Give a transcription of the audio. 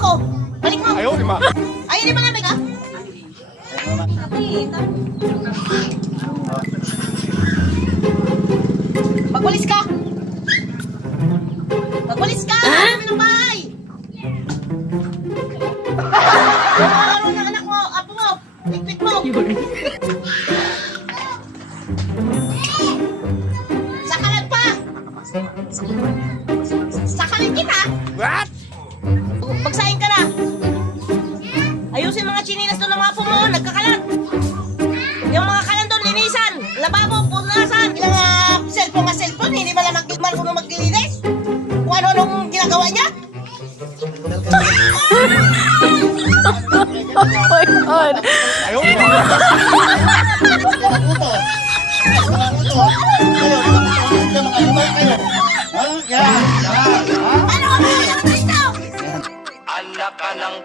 ako. Balik mo. Ayaw, lima. Ayaw di ba namin ka? Magwalis ka. Magwalis ka. Kami ng bahay. Laro ng anak mo, apo mo, ikpit mo. Sakalan pa. Sakalin kita. What? Pagsahin ka na. Ayusin mga chinilas doon ng mga apo mo, nagkakalat. Yung mga kalan doon, linisan. Lababo, punasan. Ilang cellphone, hindi ba lang marunong maglilinis? Kung ano-anong ginagawa niya? Oh my God. Ayaw, lima. Ano ka ba? Ano ka ba? Anak ka ng